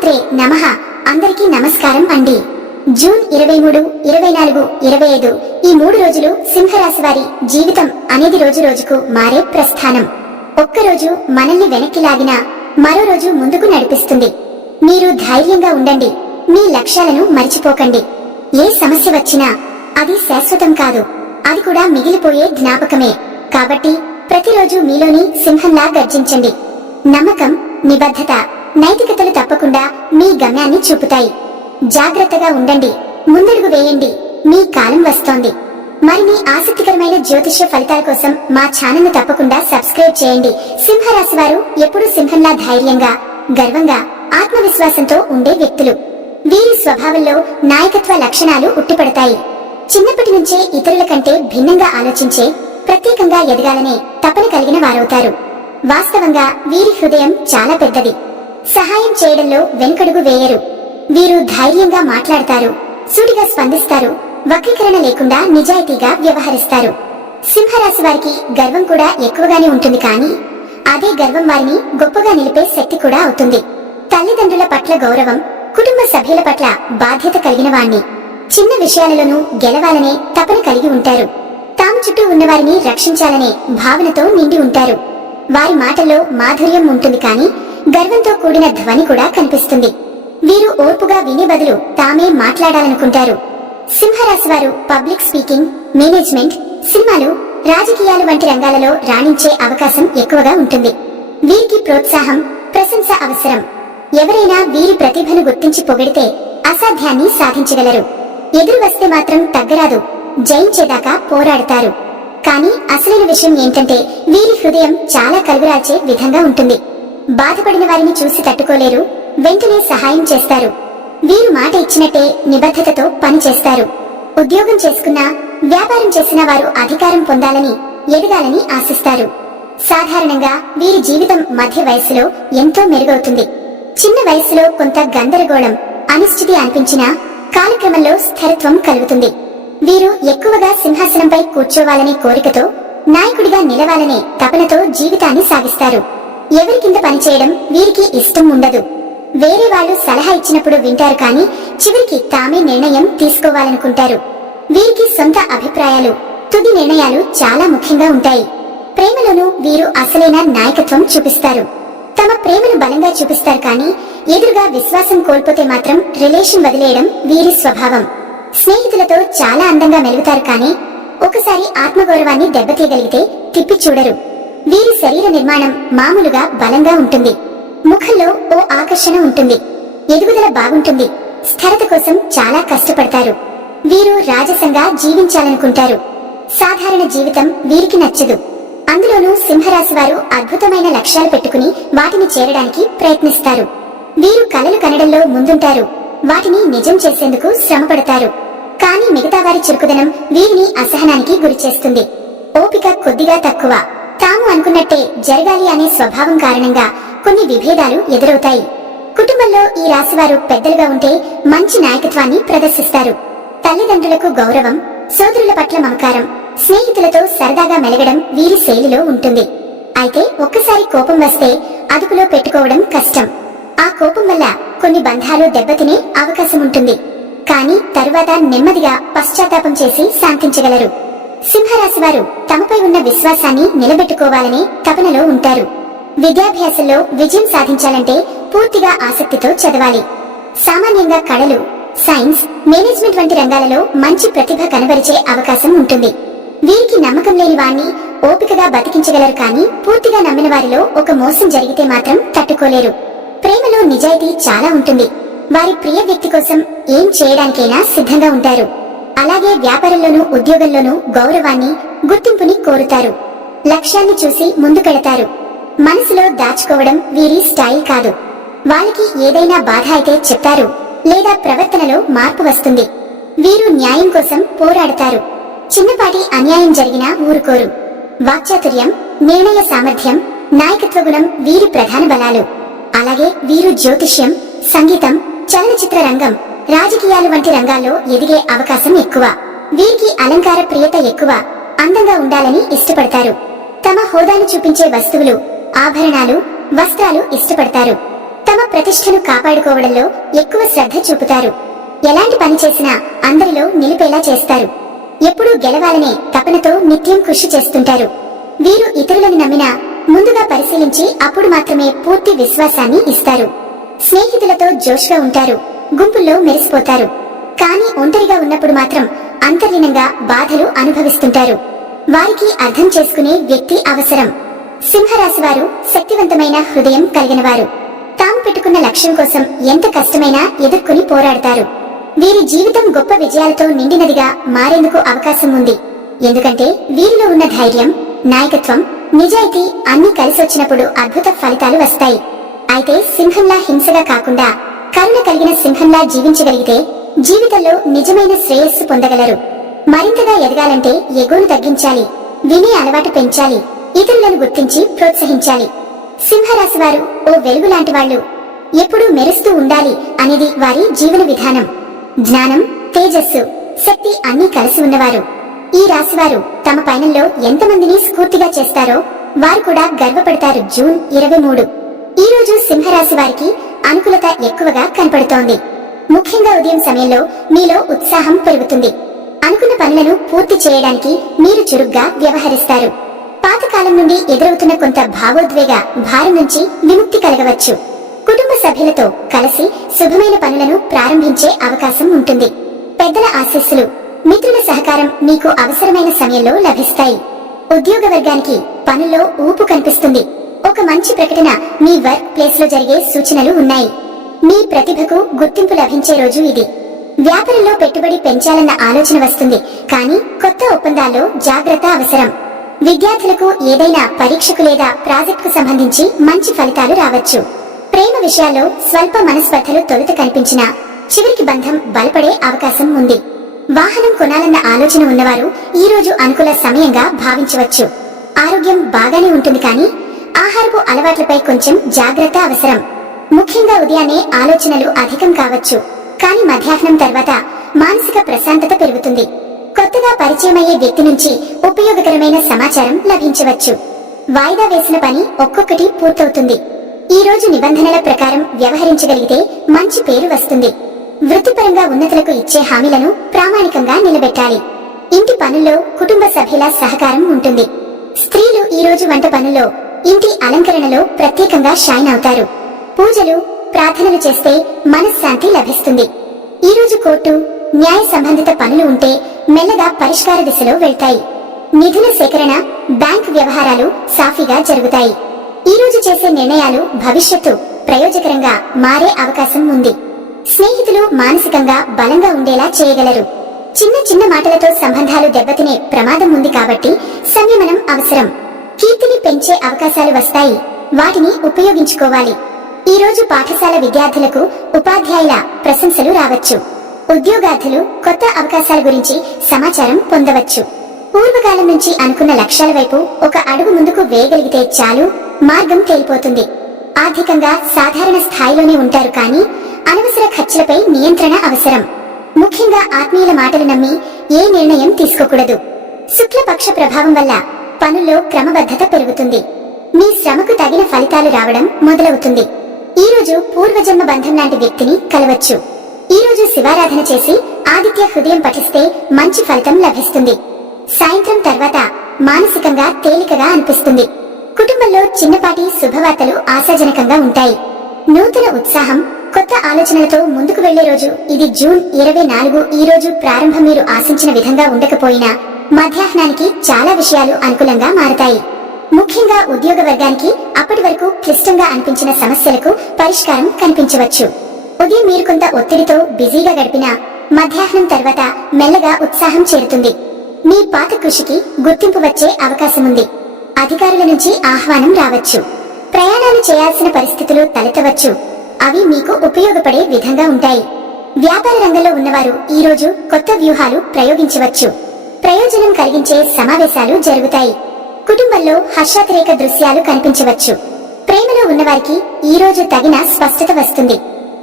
శ్రీమాత్రే నమ. అందరికీ నమస్కారం అండి. జూన్ ఇరవై మూడు ఇరవై నాలుగు ఇరవై ఐదు ఈ మూడు రోజులు సింహరాశి వారి జీవితం అనేది రోజు రోజుకు మారే ప్రస్థానం. ఒక్కరోజు మనల్ని వెనక్కి లాగినా మరో రోజు ముందుకు నడిపిస్తుంది. మీరు ధైర్యంగా ఉండండి. మీ లక్ష్యాలను మరిచిపోకండి. ఏ సమస్య వచ్చినా అది శాశ్వతం కాదు. అది కూడా మిగిలిపోయే జ్ఞాపకమే. కాబట్టి ప్రతిరోజు మీలోని సింహంలా గర్జించండి. నమ్మకం నిబద్ధత నైతికతలు తప్పకుండా మీ గమ్యాన్ని చూపుతాయి. జాగ్రత్తగా ఉండండి. ముందడుగు వేయండి. మీ కాలం వస్తోంది. మరిన్ని ఆసక్తికరమైన జ్యోతిష్య ఫలితాల కోసం మా ఛానల్ తప్పకుండా సబ్స్క్రైబ్ చేయండి. సింహరాశి వారు ఎప్పుడు సింహంలా ధైర్యంగా గర్వంగా ఆత్మవిశ్వాసంతో ఉండే వ్యక్తులు. వీరి స్వభావంలో నాయకత్వ లక్షణాలు ఉట్టిపడతాయి. చిన్నప్పటి నుంచే ఇతరుల కంటే భిన్నంగా ఆలోచించే ప్రత్యేకంగా ఎదగాలనే తపన కలిగిన వారవుతారు. వాస్తవంగా వీరి హృదయం చాలా పెద్దది. సహాయం చేయడంలో వెనుకడుగు వేయరు. వీరు ధైర్యంగా మాట్లాడతారు సూటిగా స్పందిస్తారు వక్రీకరణ లేకుండా నిజాయితీగా వ్యవహరిస్తారు. సింహరాశి వారికి గర్వం కూడా ఎక్కువగానే ఉంటుంది కానీ అదే గర్వం వారిని గొప్పగా నిలిపే శక్తి కూడా అవుతుంది. తల్లిదండ్రుల పట్ల గౌరవం కుటుంబ సభ్యుల పట్ల బాధ్యత కలిగిన వాణ్ణి. చిన్న విషయాలలోనూ గెలవాలనే తపన కలిగి ఉంటారు. తాము చుట్టూ ఉన్నవారిని రక్షించాలనే భావనతో నిండి ఉంటారు. వారి మాటల్లో మాధుర్యం ఉంటుంది కానీ గర్వంతో కూడిన ధ్వని కూడా కనిపిస్తుంది. వీరు ఓర్పుగా వినే బదులు తామే మాట్లాడాలనుకుంటారు. సింహరాశివారు పబ్లిక్ స్పీకింగ్ మేనేజ్మెంట్ సినిమాలు రాజకీయాలు వంటి రంగాలలో రాణించే అవకాశం ఎక్కువగా ఉంటుంది. వీరికి ప్రోత్సాహం ప్రశంస అవసరం. ఎవరైనా వీరి ప్రతిభను గుర్తించి పొగిడితే అసాధ్యాన్ని సాధించగలరు. ఎదురు వస్తే మాత్రం తగ్గరాదు జయించేదాకా పోరాడతారు. కానీ అసలైన విషయం ఏంటంటే వీరి హృదయం చాలా కలుగురాల్చే విధంగా ఉంటుంది. బాధపడిన వారిని చూసి తట్టుకోలేరు. వెంటనే సహాయం చేస్తారు. వీరు మాట ఇచ్చినట్టే నిబద్ధతతో పనిచేస్తారు ఉద్యోగం చేసుకున్నా వ్యాపారం చేసిన వారు అధికారం పొందాలని ఎదగాలని ఆశిస్తారు. సాధారణంగా వీరి జీవితం మధ్య వయసులో ఎంతో మెరుగవుతుంది. చిన్న వయసులో కొంత గందరగోళం అనిశ్చితి అనిపించినా కాలక్రమంలో స్థిరత్వం కలుగుతుంది. వీరు ఎక్కువగా సింహాసనంపై కూర్చోవాలనే కోరికతో నాయకుడిగా నిలవాలనే తపనతో జీవితాన్ని సాగిస్తారు. ఎవరి కింద పనిచేయడం వీరికి ఇష్టం ఉండదు. వేరే వాళ్ళు సలహా ఇచ్చినప్పుడు వింటారు కానీ చివరికి తామే నిర్ణయం తీసుకోవాలనుకుంటారు. వీరికి సొంత అభిప్రాయాలు తుది నిర్ణయాలు చాలా ముఖ్యంగా ఉంటాయి. ప్రేమలోనూ వీరు అసలైన నాయకత్వం చూపిస్తారు. తమ ప్రేమను బలంగా చూపిస్తారు కానీ ఎదురుగా విశ్వాసం కోల్పోతే మాత్రం రిలేషన్ వదిలేయడం వీరి స్వభావం. స్నేహితులతో చాలా అందంగా మెలుగుతారు కానీ ఒకసారి ఆత్మగౌరవాన్ని దెబ్బతీయగలిగితే తిప్పి చూడరు. వీరి శరీర నిర్మాణం మామూలుగా బలంగా ఉంటుంది. ముఖంలో ఓ ఆకర్షణ ఉంటుంది. ఎదుగుదల బాగుంటుంది. స్థిరత కోసం చాలా కష్టపడతారు. వీరు రాజసంగా జీవించాలనుకుంటారు. సాధారణ జీవితం వీరికి నచ్చదు. అందులోనూ సింహరాశి వారు అద్భుతమైన లక్ష్యాలు పెట్టుకుని వాటిని చేరడానికి ప్రయత్నిస్తారు. వీరు కలలు కనడంలో ముందుంటారు. వాటిని నిజం చేసేందుకు శ్రమపడతారు. కానీ మిగతా వారి చురుకుదనం వీరిని అసహనానికి గురిచేస్తుంది. ఓపిక కొద్దిగా తక్కువ. అనుకున్నట్టే జరగాలి అనే స్వభావం కారణంగా కొన్ని విభేదాలు ఎదురవుతాయి. కుటుంబంలో ఈ రాశివారు పెద్దలుగా ఉంటే మంచి నాయకత్వాన్ని ప్రదర్శిస్తారు. తల్లిదండ్రులకు గౌరవం సోదరుల పట్ల మమకారం స్నేహితులతో సరదాగా మెలగడం వీరి శైలిలో ఉంటుంది. అయితే ఒక్కసారి కోపం వస్తే అదుపులో పెట్టుకోవడం కష్టం. ఆ కోపం వల్ల కొన్ని బంధాలు దెబ్బతినే అవకాశం ఉంటుంది. కానీ తరువాత నెమ్మదిగా పశ్చాత్తాపం చేసి శాంతించగలరు. సింహరాశి వారు తమపై ఉన్న విశ్వాసాన్ని నిలబెట్టుకోవాలని తపనలో ఉంటారు. విద్యాభ్యాసంలో విజయం సాధించాలంటే పూర్తిగా ఆసక్తితో చదవాలి. సామాన్యంగా కళలు సైన్స్ మేనేజ్మెంట్ వంటి రంగాలలో మంచి ప్రతిభ కనబరిచే అవకాశం ఉంటుంది. వీరికి నమ్మకం లేని వాణ్ణి ఓపికగా బతికించగలరు కానీ పూర్తిగా నమ్మిన వారిలో ఒక మోసం జరిగితే మాత్రం తట్టుకోలేరు. ప్రేమలో నిజాయితీ చాలా ఉంటుంది. వారి ప్రియ వ్యక్తి కోసం ఏం చేయడానికైనా సిద్ధంగా ఉంటారు. అలాగే వ్యాపారంలోనూ ఉద్యోగంలోనూ గౌరవాన్ని గుర్తింపుని కోరుతారు. లక్ష్యాన్ని చూసి ముందుకెడతారు మనసులో దాచుకోవడం వీరి స్టైల్ కాదు. వాళ్ళకి ఏదైనా బాధ అయితే చెప్తారు లేదా ప్రవర్తనలో మార్పు వస్తుంది. వీరు న్యాయం కోసం పోరాడతారు. చిన్నపాటి అన్యాయం జరిగినా ఊరుకోరు. వాక్చాతుర్యం నిర్ణయ సామర్థ్యం నాయకత్వ గుణం వీరి ప్రధాన బలాలు. అలాగే వీరు జ్యోతిష్యం సంగీతం చలనచిత్ర రంగం. రాజకీయాలు వంటి రంగాల్లో ఎదిగే అవకాశం ఎక్కువ. వీరికి అలంకార ప్రియత ఎక్కువ. అందంగా ఉండాలని ఇష్టపడతారు. తమ హోదాను చూపించే వస్తువులు ఆభరణాలు వస్త్రాలు ఇష్టపడతారు. తమ ప్రతిష్టను కాపాడుకోవడంలో ఎక్కువ శ్రద్ధ చూపుతారు. ఎలాంటి పని చేసినా అందరిలో నిలిపేలా చేస్తారు. ఎప్పుడూ గెలవాలనే తపనతో నిత్యం కృషి చేస్తుంటారు. వీరు ఇతరులను నమ్మినా ముందుగా పరిశీలించి అప్పుడు మాత్రమే పూర్తి విశ్వాసాన్ని ఇస్తారు. స్నేహితులతో జోష్గా ఉంటారు. గుంపుల్లో మెరిసిపోతారు. కానీ ఒంటరిగా ఉన్నప్పుడు మాత్రం అంతర్లీనంగా బాధలు అనుభవిస్తుంటారు. వారికి అర్థం చేసుకునే వ్యక్తి అవసరం. సింహరాశి వారు శక్తివంతమైన హృదయం కలిగినవారు. తాము పెట్టుకున్న లక్ష్యం కోసం ఎంత కష్టమైనా ఎదుర్కొని పోరాడతారు. వీరి జీవితం గొప్ప విజయాలతో నిండినదిగా మారేందుకు అవకాశం ఉంది. ఎందుకంటే వీరిలో ఉన్న ధైర్యం నాయకత్వం నిజాయితీ అన్ని కలిసొచ్చినప్పుడు అద్భుత ఫలితాలు వస్తాయి. అయితే సింహంలా హింసగా కాకుండా కరుణ కలిగిన సింహంలా జీవించగలిగితే జీవితంలో నిజమైన శ్రేయస్సు పొందగలరు. మరింతగా ఎదగాలంటే ఎగువను తగ్గించాలి వినే అలవాటు పెంచాలి ఇతరులను గుర్తించి ప్రోత్సహించాలి. సింహరాశివారు ఓ వెలుగు లాంటి వాళ్ళు. ఎప్పుడూ మెరుస్తూ ఉండాలి అనేది వారి జీవన విధానం. జ్ఞానం తేజస్సు శక్తి అన్నీ కలిసి ఉన్నవారు. ఈ రాశివారు తమ పయనంలో ఎంతమందిని స్ఫూర్తిగా చేస్తారో వారు కూడా గర్వపడతారు జూన్ ఇరవై మూడు. ఈ రోజు సింహరాశి వారికి అనుకూలత ఎక్కువగా కనపడుతోంది. ముఖ్యంగా ఉదయం సమయంలో మీలో ఉత్సాహం పెరుగుతుంది. అనుకున్న పనులను పూర్తి చేయడానికి మీరు చురుగ్గా వ్యవహరిస్తారు. పాతకాలం నుండి ఎదురవుతున్న కొంత భావోద్వేగ భారం నుంచి విముక్తి కలగవచ్చు. కుటుంబ సభ్యులతో కలిసి శుభమైన పనులను ప్రారంభించే అవకాశం ఉంటుంది. పెద్దల ఆశీస్సులు మిత్రుల సహకారం మీకు అవసరమైన సమయంలో లభిస్తాయి. ఉద్యోగ వర్గానికి పనుల్లో ఊపు కనిపిస్తుంది. ఒక మంచి ప్రకటన మీ వర్క్ ప్లేస్లో జరిగే సూచనలు ఉన్నాయి. మీ ప్రతిభకు గుర్తింపు లభించే రోజు ఇది. వ్యాపారంలో పెట్టుబడి పెంచాలన్న ఆలోచన వస్తుంది కానీ కొత్త ఒప్పందాల్లో జాగ్రత్త అవసరం. విద్యార్థులకు ఏదైనా పరీక్షకు లేదా ప్రాజెక్టుకు సంబంధించి మంచి ఫలితాలు రావచ్చు. ప్రేమ విషయాల్లో స్వల్ప మనస్పర్ధలు తొలుత కనిపించినా చివరికి బంధం బలపడే అవకాశం ఉంది. వాహనం కొనాలన్న ఆలోచన ఉన్నవారు ఈ రోజు అనుకూల సమయంగా భావించవచ్చు. ఆరోగ్యం బాగానే ఉంటుంది కానీ ఆహారపు అలవాట్లపై కొంచెం జాగ్రత్త అవసరం. ముఖ్యంగా ఉదయాన్నే ఆలోచనలు అధికం కావచ్చు. కానీ మధ్యాహ్నం తర్వాత మానసిక ప్రశాంతత పెరుగుతుంది. కొత్తగా పరిచయమయ్యే వ్యక్తి నుంచి ఉపయోగకరమైన సమాచారం లభించవచ్చు. వాయిదా వేసిన పని ఒక్కొక్కటి పూర్తవుతుంది. ఈ రోజు నిబంధనల ప్రకారం వ్యవహరించగలిగితే మంచి పేరు వస్తుంది. వృత్తిపరంగా ఉన్నతులకు ఇచ్చే హామీలను ప్రామాణికంగా నిలబెట్టాలి. ఇంటి పనుల్లో కుటుంబ సభ్యుల సహకారం ఉంటుంది. స్త్రీలు ఈ రోజు వంట పనుల్లో ఇంటి అలంకరణలో ప్రత్యేకంగా షైన్ అవుతారు. పూజలు ప్రార్థనలు చేస్తే మనశ్శాంతి లభిస్తుంది. ఈ రోజు కోర్టు న్యాయ సంబంధిత పనులు ఉంటే మెల్లగా పరిష్కార దిశలో వెళ్తాయి. నిధుల సేకరణ బ్యాంక్ వ్యవహారాలు సాఫీగా జరుగుతాయి. ఈ రోజు చేసే నిర్ణయాలు భవిష్యత్తు ప్రయోజకరంగా మారే అవకాశం ఉంది. స్నేహితులు మానసికంగా బలంగా ఉండేలా చేయగలరు. చిన్న చిన్న మాటలతో సంబంధాలు దెబ్బతినే ప్రమాదం ఉంది కాబట్టి సంయమనం అవసరం. కీర్తిని పెంచే అవకాశాలు వస్తాయి. వాటిని ఉపయోగించుకోవాలి. ఈ రోజు పాఠశాల విద్యార్థులకు ఉపాధ్యాయుల ప్రశంసలు రావచ్చు. ఉద్యోగార్థులు కొత్త అవకాశాల గురించి సమాచారం పొందవచ్చు. పూర్వకాలం నుంచి అనుకున్న లక్ష్యాల వైపు ఒక అడుగు ముందుకు వేయగలిగితే చాలు మార్గం తేలిపోతుంది. ఆర్థికంగా సాధారణ స్థాయిలోనే ఉంటారు కానీ అనవసర ఖర్చులపై నియంత్రణ అవసరం. ముఖ్యంగా ఆత్మీయుల మాటలు నమ్మి ఏ నిర్ణయం తీసుకోకూడదు. శుక్లపక్ష ప్రభావం వల్ల పనుల్లో క్రమబద్ధత పెరుగుతుంది. మీ శ్రమకు తగిన ఫలితాలు రావడం మొదలవుతుంది. ఈ రోజు పూర్వజన్మ బంధం లాంటి వ్యక్తిని కలవచ్చు. ఈ రోజు శివారాధన చేసి ఆదిత్య హృదయం పఠిస్తే మంచి ఫలితం లభిస్తుంది. సాయంత్రం తర్వాత మానసికంగా తేలికగా అనిపిస్తుంది. కుటుంబంలో చిన్నపాటి శుభవార్తలు ఆశాజనకంగా ఉంటాయి. నూతన ఉత్సాహం కొత్త ఆలోచనలతో ముందుకు వెళ్ళే రోజు ఇది జూన్ ఇరవై నాలుగు ఈ రోజు ప్రారంభం మీరు ఆశించిన విధంగా ఉండకపోయినా మధ్యాహ్నానికి చాలా విషయాలు అనుకూలంగా మారతాయి. ముఖ్యంగా ఉద్యోగ వర్గానికి అప్పటి వరకు క్లిష్టంగా అనిపించిన సమస్యలకు పరిష్కారం కనిపించవచ్చు. ఉదయం మీరు కొంత ఒత్తిడితో బిజీగా గడిపినా మధ్యాహ్నం తర్వాత మెల్లగా ఉత్సాహం చేరుతుంది. మీ పాత కృషికి గుర్తింపు వచ్చే అవకాశం ఉంది అధికారుల నుంచి ఆహ్వానం రావచ్చు. ప్రయాణాలు చేయాల్సిన పరిస్థితులు తలెత్తవచ్చు. అవి మీకు ఉపయోగపడే విధంగా ఉంటాయి. వ్యాపార రంగంలో ఉన్నవారు ఈ రోజు కొత్త వ్యూహాలు ప్రయోగించవచ్చు. ప్రయోజనం కలిగించే సమావేశాలు జరుగుతాయి. కుటుంబంలో హర్షాతిరేక దృశ్యాలు కనిపించవచ్చు. ప్రేమలో ఉన్నవారికి ఈ రోజు తగిన స్పష్టత వస్తుంది.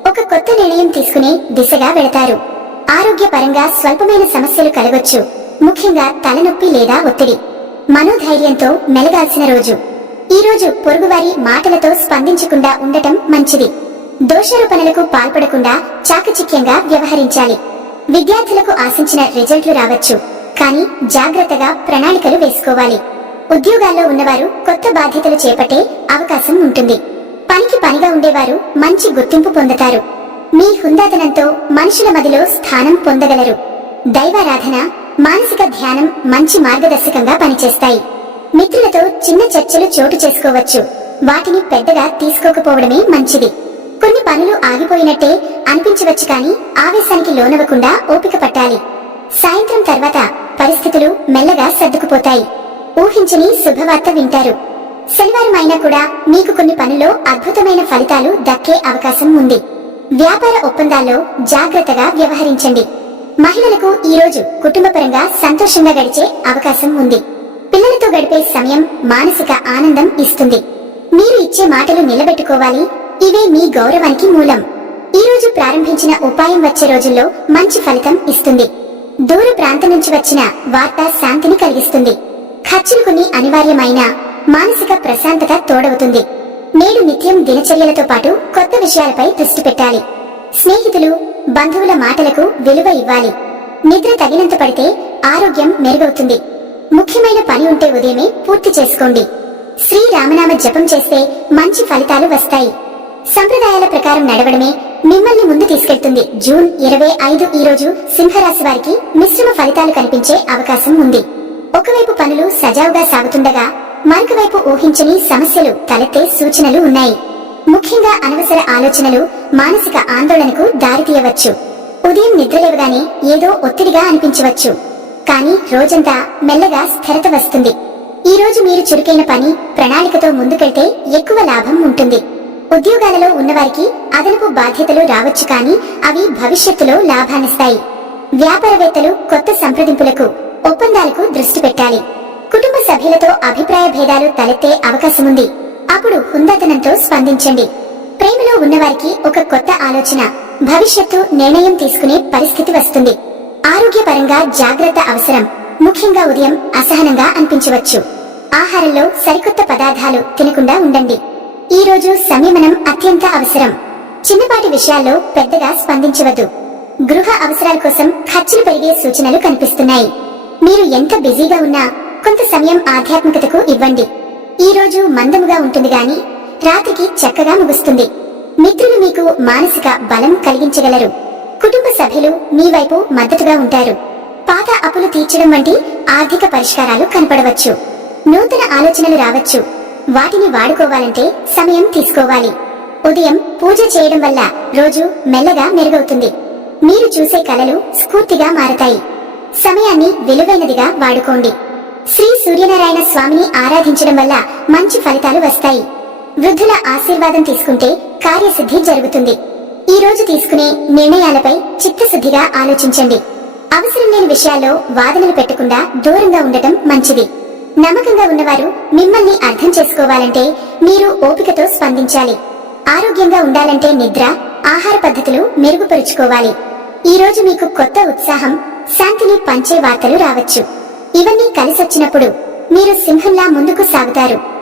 ఒక కొత్త నిర్ణయం తీసుకునే దిశగా వెళతారు. ఆరోగ్యపరంగా స్వల్పమైన సమస్యలు కలగొచ్చు. ముఖ్యంగా తలనొప్పి లేదా ఒత్తిడి. మనోధైర్యంతో మెలగాల్సిన రోజు. ఈ రోజు పొరుగువారి మాటలతో స్పందించకుండా ఉండటం మంచిది. దోషారోపణలకు పాల్పడకుండా చాకచక్యంగా వ్యవహరించాలి. విద్యార్థులకు ఆశించిన రిజల్ట్లు రావచ్చు. కానీ జాగ్రత్తగా ప్రణాళికలు వేసుకోవాలి. ఉద్యోగాల్లో ఉన్నవారు కొత్త బాధ్యతలు చేపట్టే అవకాశం ఉంటుంది. పనికి పనిగా ఉండేవారు మంచి గుర్తింపు పొందుతారు. మీ హుందాతనంతో మనుషుల మదిలో స్థానం పొందగలరు. దైవారాధన మానసిక ధ్యానం మంచి మార్గదర్శకంగా పనిచేస్తాయి. మిత్రులతో చిన్న చర్చలు చోటు చేసుకోవచ్చు. వాటిని పెద్దగా తీసుకోకపోవడమే మంచిది. కొన్ని పనులు ఆగిపోయినట్టే అనిపించవచ్చు కానీ ఆవేశానికి లోనవ్వకుండా ఓపిక పట్టాలి. సాయంత్రం తర్వాత పరిస్థితులు మెల్లగా సర్దుకుపోతాయి. ఊహించని శుభవార్త వింటారు. శనివారం అయినా కూడా మీకు కొన్ని పనుల్లో అద్భుతమైన ఫలితాలు దక్కే అవకాశం ఉంది. వ్యాపార ఒప్పందాల్లో జాగ్రత్తగా వ్యవహరించండి. మహిళలకు ఈ రోజు కుటుంబపరంగా సంతోషంగా గడిచే అవకాశం ఉంది. పిల్లలతో గడిపే సమయం మానసిక ఆనందం ఇస్తుంది. మీరు ఇచ్చే మాటలు నిలబెట్టుకోవాలి. ఇవే మీ గౌరవానికి మూలం. ఈరోజు ప్రారంభించిన ఉపాయం వచ్చే రోజుల్లో మంచి ఫలితం ఇస్తుంది. దూర ప్రాంతం నుంచి వచ్చిన వార్త శాంతిని కలిగిస్తుంది. ఖర్చులు కొన్ని అనివార్యమైన మానసిక ప్రశాంతత తోడవుతుంది. నేడు నిత్యం దినచర్యలతో పాటు కొత్త విషయాలపై దృష్టి పెట్టాలి. స్నేహితులు బంధువుల మాటలకు విలువ ఇవ్వాలి. నిద్ర తగినంత పడితే ఆరోగ్యం మెరుగవుతుంది. ముఖ్యమైన పని ఉంటే ఉదయమే పూర్తి చేసుకోండి. శ్రీరామనామ జపం చేస్తే మంచి ఫలితాలు వస్తాయి. సంప్రదాయాల ప్రకారం నడవడమే మిమ్మల్ని ముందు తీసుకెళ్తుంది. జూన్ ఇరవై ఐదు ఈ రోజు సింహరాశి వారికి మిశ్రమ ఫలితాలు కనిపించే అవకాశం ఉంది. ఒకవైపు పనులు సజావుగా సాగుతుండగా మరొక వైపు ఊహించని సమస్యలు తలెత్తే సూచనలు ఉన్నాయి. ముఖ్యంగా అనవసర ఆలోచనలు మానసిక ఆందోళనకు దారితీయవచ్చు ఉదయం నిద్రలేవగానే ఏదో ఒత్తిడిగా అనిపించవచ్చు. కానీ రోజంతా మెల్లగా స్థిరత వస్తుంది. ఈ రోజు మీరు చురుకైన పని ప్రణాళికతో ముందుకెళ్తే ఎక్కువ లాభం ఉంటుంది. ఉద్యోగాలలో ఉన్నవారికి అదనపు బాధ్యతలు రావచ్చు కానీ అవి భవిష్యత్తులో లాభాన్నిస్తాయి. వ్యాపారవేత్తలు కొత్త సంప్రదింపులకు ఒప్పందాలకు దృష్టి పెట్టాలి. కుటుంబ సభ్యులతో అభిప్రాయ భేదాలు తలెత్తే అవకాశం ఉంది అప్పుడు హుందాతనంతో స్పందించండి. ప్రేమలో ఉన్నవారికి ఒక కొత్త ఆలోచన భవిష్యత్తు నిర్ణయం తీసుకునే పరిస్థితి వస్తుంది. ఆరోగ్యపరంగా జాగ్రత్త అవసరం ముఖ్యంగా ఉదయం అసహనంగా అనిపించవచ్చు. ఆహారంలో సరికొత్త పదార్థాలు తినకుండా ఉండండి. ఈ రోజు సంయమనం అత్యంత అవసరం. చిన్నపాటి విషయాల్లో పెద్దగా స్పందించవద్దు. గృహ అవసరాల కోసం ఖర్చులు పెరిగే సూచనలు కనిపిస్తున్నాయి. మీరు ఎంత బిజీగా ఉన్నా కొంత సమయం ఆధ్యాత్మికతకు ఇవ్వండి. ఈ రోజు మందముగా ఉంటుంది గాని రాత్రికి చక్కగా ముగుస్తుంది. మిత్రులు మీకు మానసిక బలం కలిగించగలరు. కుటుంబ సభ్యులు మీ వైపు మద్దతుగా ఉంటారు. పాత అప్పులు తీర్చడం వంటి ఆర్థిక పరిష్కారాలు కనపడవచ్చు. నూతన ఆలోచనలు రావచ్చు. వాటిని వాడుకోవాలంటే సమయం తీసుకోవాలి. ఉదయం పూజ చేయడం వల్ల రోజు మెల్లగా మెరుగవుతుంది. మీరు చూసే కలలు స్ఫూర్తిగా మారతాయి. సమయాన్ని విలువైనదిగా వాడుకోండి. శ్రీ సూర్యనారాయణ స్వామిని ఆరాధించడం వల్ల మంచి ఫలితాలు వస్తాయి. వృద్ధుల ఆశీర్వాదం తీసుకుంటే కార్యసిద్ధి జరుగుతుంది. ఈ రోజు తీసుకునే నిర్ణయాలపై చిత్తశుద్ధిగా ఆలోచించండి. అవసరం లేని విషయాల్లో వాదనలు పెట్టకుండా దూరంగా ఉండటం మంచిది. నమ్మకంగా ఉన్నవారు మిమ్మల్ని అర్థం చేసుకోవాలంటే మీరు ఓపికతో స్పందించాలి. ఆరోగ్యంగా ఉండాలంటే నిద్ర ఆహార పద్ధతులు మెరుగుపరుచుకోవాలి. ఈ రోజు మీకు కొత్త ఉత్సాహం శాంతిని పంచే వార్తలు రావచ్చు. ఇవన్నీ కలిసొచ్చినప్పుడు మీరు సింహంలా ముందుకు సాగుతారు.